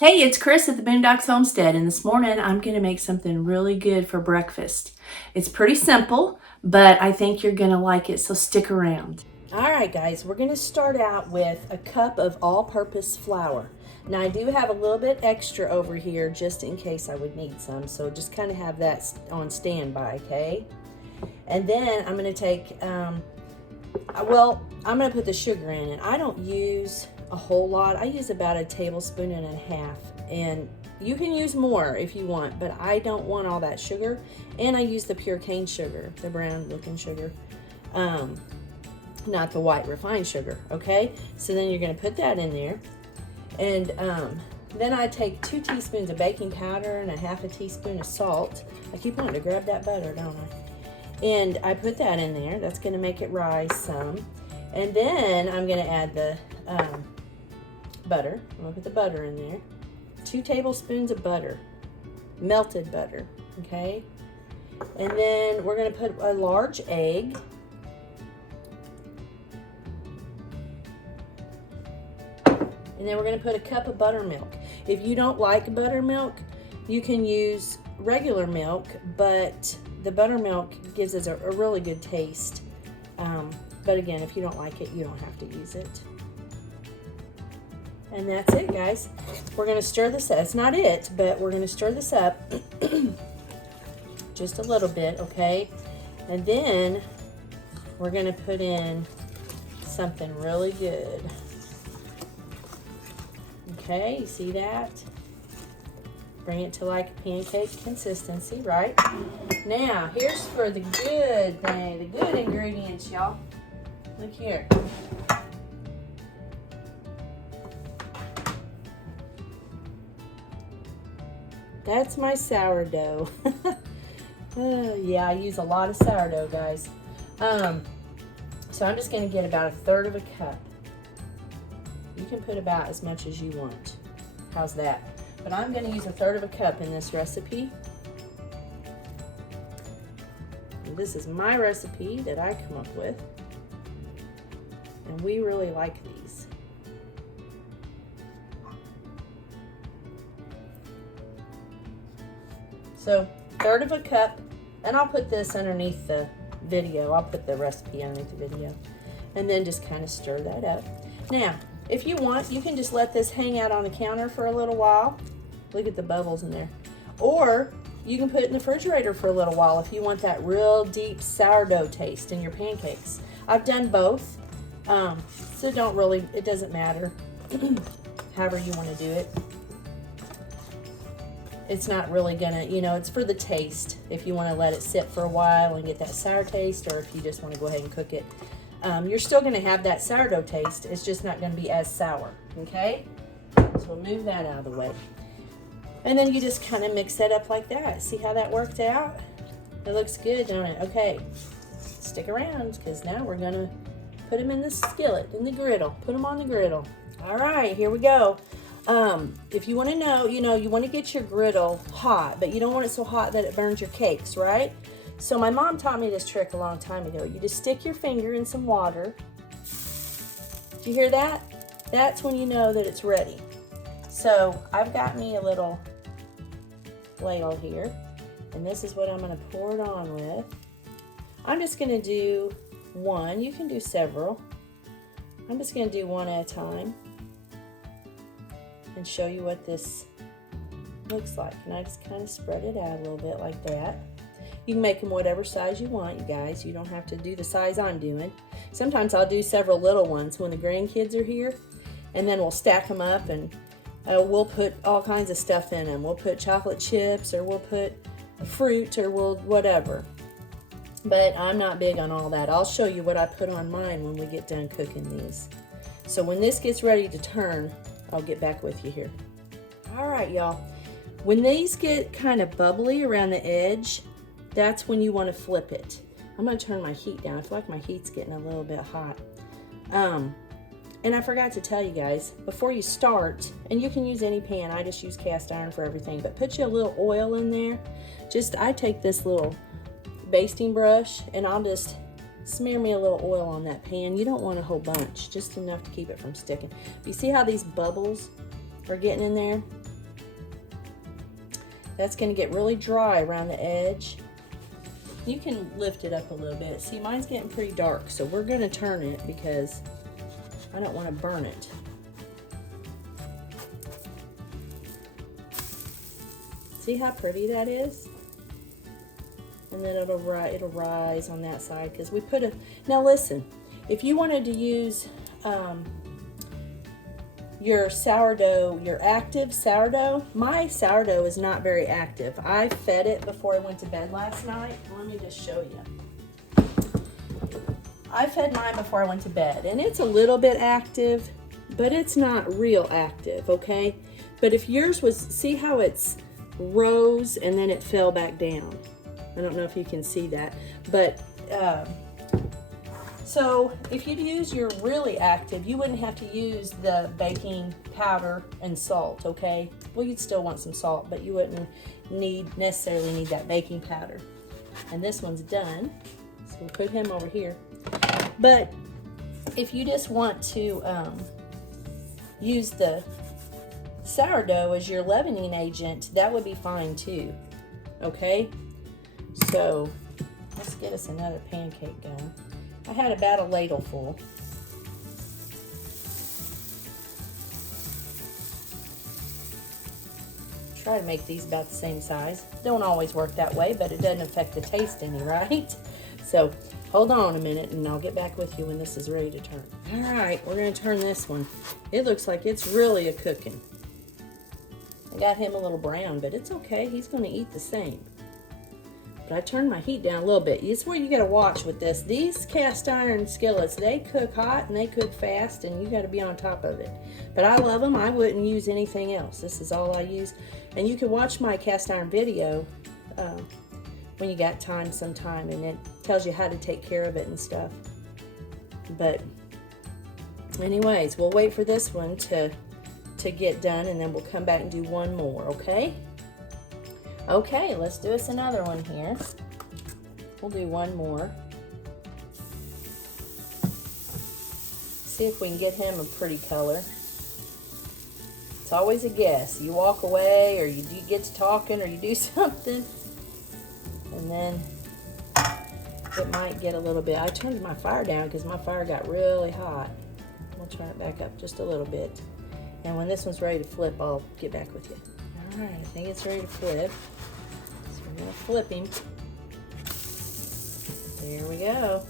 Hey, it's Chris at the Boondocks Homestead, and this morning I'm going to make something really good for breakfast. It's pretty simple, but I think you're going to like it, so stick around. All right, guys, we're going to start out with a cup of all-purpose flour. Now, I do have a little bit extra over here just in case I would need some, so just kind of have that on standby, okay? And then I'm going to take, I'm going to put the sugar in it. I don't use a whole lot. I use about a tablespoon and a half, and you can use more if you want, but I don't want all that sugar. And I use the pure cane sugar, the brown looking sugar, not the white refined sugar. Okay, so then you're going to put that in there, and then I take 2 teaspoons of baking powder and a half a teaspoon of salt. I keep wanting to grab that butter, don't I? And I put that in there. That's going to make it rise some. And then I'm going to add the butter. I'm going to put the butter in there. 2 tablespoons of butter, melted butter, okay? And then we're going to put a large egg. And then we're going to put a cup of buttermilk. If you don't like buttermilk, you can use regular milk, but the buttermilk gives us a really good taste. But again, if you don't like it, you don't have to use it. And that's it, guys. We're going to stir this up. It's not it, but we're going to stir this up just a little bit, okay? And then we're going to put in something really good. Okay, you see that? Bring it to like a pancake consistency, right? Now, here's for the good thing, the good ingredients, y'all. Look here. That's my sourdough. Yeah, I use a lot of sourdough, guys. So I'm just going to get about 1/3 of a cup. You can put about as much as you want. How's that? But I'm going to use 1/3 of a cup in this recipe. And this is my recipe that I come up with. And we really like these. So 1/3 of a cup, and I'll put this underneath the video. I'll put the recipe underneath the video. And then just kind of stir that up. Now, if you want, you can just let this hang out on the counter for a little while. Look at the bubbles in there. Or you can put it in the refrigerator for a little while if you want that real deep sourdough taste in your pancakes. I've done both, so it doesn't matter however you want to do it. It's not really gonna, it's for the taste. If you want to let it sit for a while and get that sour taste, or if you just want to go ahead and cook it. You're still going to have that sourdough taste. It's just not going to be as sour, okay? So we'll move that out of the way. And then you just kind of mix that up like that. See how that worked out? It looks good, don't it? Okay, stick around, because now we're going to put them in the skillet, in the griddle. Put them on the griddle. All right, here we go. If you want to know, you want to get your griddle hot, but you don't want it so hot that it burns your cakes, right? So my mom taught me this trick a long time ago. You just stick your finger in some water. Do you hear that? That's when you know that it's ready. So I've got me a little ladle here, and this is what I'm going to pour it on with. I'm just going to do one. You can do several. I'm just going to do one at a time and show you what this looks like. And I just kind of spread it out a little bit like that. You can make them whatever size you want, you guys. You don't have to do the size I'm doing. Sometimes I'll do several little ones when the grandkids are here, and then we'll stack them up, and we'll put all kinds of stuff in them. We'll put chocolate chips, or we'll put fruit, or whatever. But I'm not big on all that. I'll show you what I put on mine when we get done cooking these. So when this gets ready to turn, I'll get back with you here. All right, y'all. When these get kind of bubbly around the edge, that's when you want to flip it. I'm going to turn my heat down. I feel like my heat's getting a little bit hot. And I forgot to tell you guys, before you start, and you can use any pan, I just use cast iron for everything, but put you a little oil in there. I take this little basting brush, and I'll just smear me a little oil on that pan. You don't want a whole bunch, just enough to keep it from sticking. You see how these bubbles are getting in there? That's going to get really dry around the edge. You can lift it up a little bit. See, mine's getting pretty dark, so we're going to turn it because I don't want to burn it. See how pretty that is? And then it'll rise on that side because we put a, now listen, if you wanted to use your sourdough, your active sourdough, my sourdough is not very active. I fed it before I went to bed last night. Let me just show you. I fed mine before I went to bed, and it's a little bit active, but it's not real active, okay? But if yours was, see how it's rose and then it fell back down. I don't know if you can see that, but so if you'd use your really active, you wouldn't have to use the baking powder and salt, okay? Well, you'd still want some salt, but you wouldn't necessarily need that baking powder. And this one's done, so we'll put him over here. But if you just want to use the sourdough as your leavening agent, that would be fine too, okay? So let's get us another pancake going. I had about a ladle full. Try to make these about the same size. Don't always work that way, but it doesn't affect the taste any, right? So hold on a minute and I'll get back with you when this is ready to turn. All right, we're gonna turn this one. It looks like it's really a cooking. I got him a little brown, but it's okay. He's gonna eat the same. But I turned my heat down a little bit. It's where you gotta watch with this. These cast iron skillets, they cook hot and they cook fast, and you gotta be on top of it. But I love them. I wouldn't use anything else. This is all I use. And you can watch my cast iron video when you got time sometime, and it tells you how to take care of it and stuff. But anyways, we'll wait for this one to get done, and then we'll come back and do one more, okay? Okay, let's do us another one here. We'll do one more. See if we can get him a pretty color. It's always a guess. You walk away, or you get to talking, or you do something, and then it might get a little bit. I turned my fire down because my fire got really hot. We'll turn it back up just a little bit. And when this one's ready to flip, I'll get back with you. All right, I think it's ready to flip. So we're gonna flip him. There we go.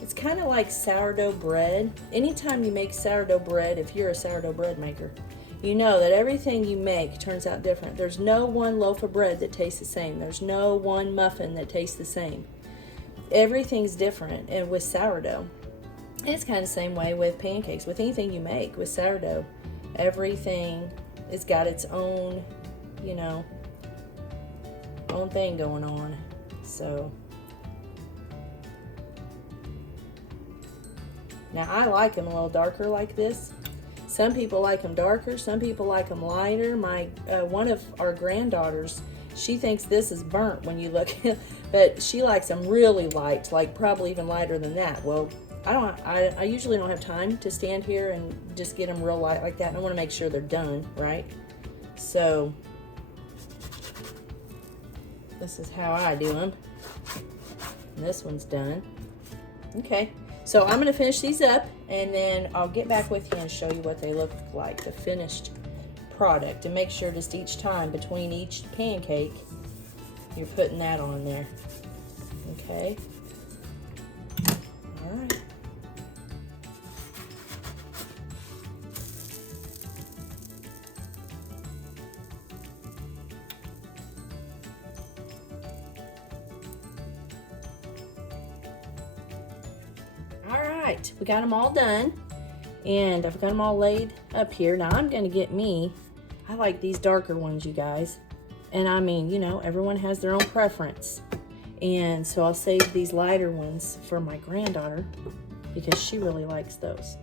It's kind of like sourdough bread. Anytime you make sourdough bread, if you're a sourdough bread maker, you know that everything you make turns out different. There's no one loaf of bread that tastes the same. There's no one muffin that tastes the same. Everything's different, and with sourdough. It's kind of the same way with pancakes. With anything you make with sourdough, everything has got its own, you know, own thing going on. So now I like them a little darker like this. Some people like them darker, some people like them lighter. My one of our granddaughters, she thinks this is burnt when you look, but she likes them really light, like probably even lighter than that. Well, I usually don't have time to stand here and just get them real light like that, and I want to make sure they're done, right? So this is how I do them. And this one's done. Okay, so I'm going to finish these up, and then I'll get back with you and show you what they look like, the finished product. And make sure just each time between each pancake, you're putting that on there. Okay. All right. We got them all done, and I've got them all laid up here. Now I'm going to get me, I like these darker ones, you guys, and I mean, you know, everyone has their own preference, and so I'll save these lighter ones for my granddaughter because she really likes those.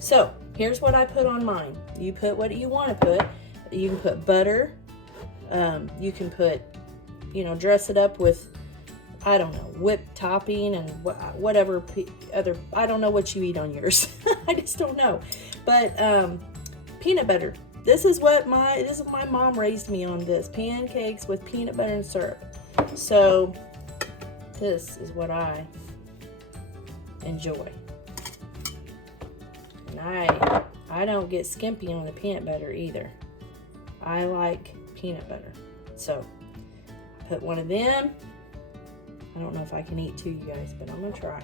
So here's what I put on mine. You put what you want to put. You can put butter, you can put, you know, dress it up with, I don't know, whipped topping and whatever other, I don't know what you eat on yours. I just don't know. But peanut butter. This is what my mom raised me on this. Pancakes with peanut butter and syrup. So this is what I enjoy. And I don't get skimpy on the peanut butter either. I like peanut butter. So put one of them. I don't know if I can eat two, you guys, but I'm gonna try.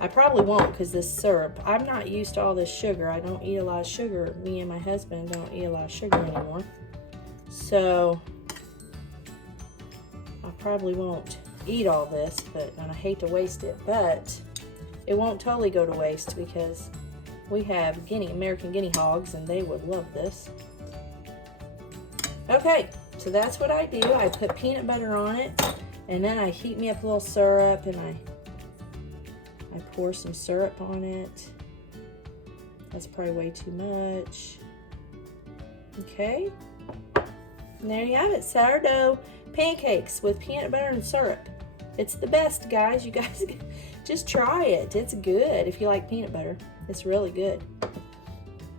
I probably won't because this syrup, I'm not used to all this sugar. I don't eat a lot of sugar. Me and my husband don't eat a lot of sugar anymore. So I probably won't eat all this, and I hate to waste it, but it won't totally go to waste because we have American guinea hogs and they would love this. Okay, so that's what I do. I put peanut butter on it and then I heat me up a little syrup and I pour some syrup on it. That's probably way too much. Okay. And there you have it, sourdough pancakes with peanut butter and syrup. It's the best, guys. You guys just try it. It's good if you like peanut butter. It's really good.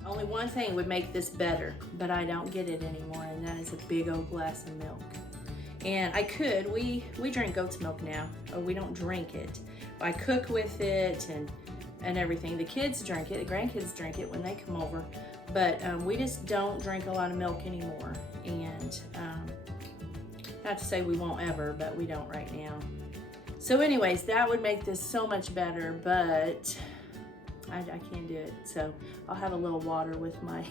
Only one thing would make this better, but I don't get it anymore, and that is a big old glass of milk. And I could, we drink goat's milk now, or we don't drink it. I cook with it and everything. The kids drink it, the grandkids drink it when they come over, but we just don't drink a lot of milk anymore. And not to say we won't ever, but we don't right now. So anyways, that would make this so much better, but I can't do it. So I'll have a little water with my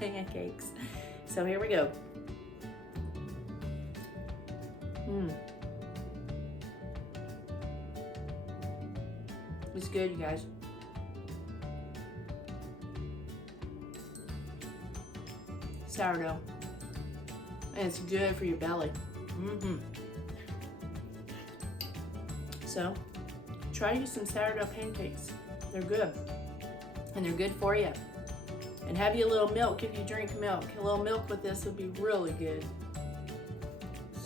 pancakes. So here we go. It's good, you guys. Sourdough. And it's good for your belly. So, try to use some sourdough pancakes. They're good. And they're good for you. And have you a little milk if you drink milk. A little milk with this would be really good.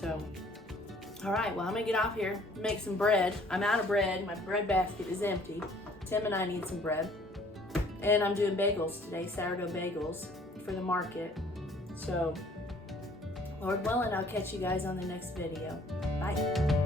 So, all right, well, I'm gonna get off here, make some bread. I'm out of bread. My bread basket is empty. Tim and I need some bread. And I'm doing bagels today, sourdough bagels for the market. So, Lord willing, I'll catch you guys on the next video. Bye.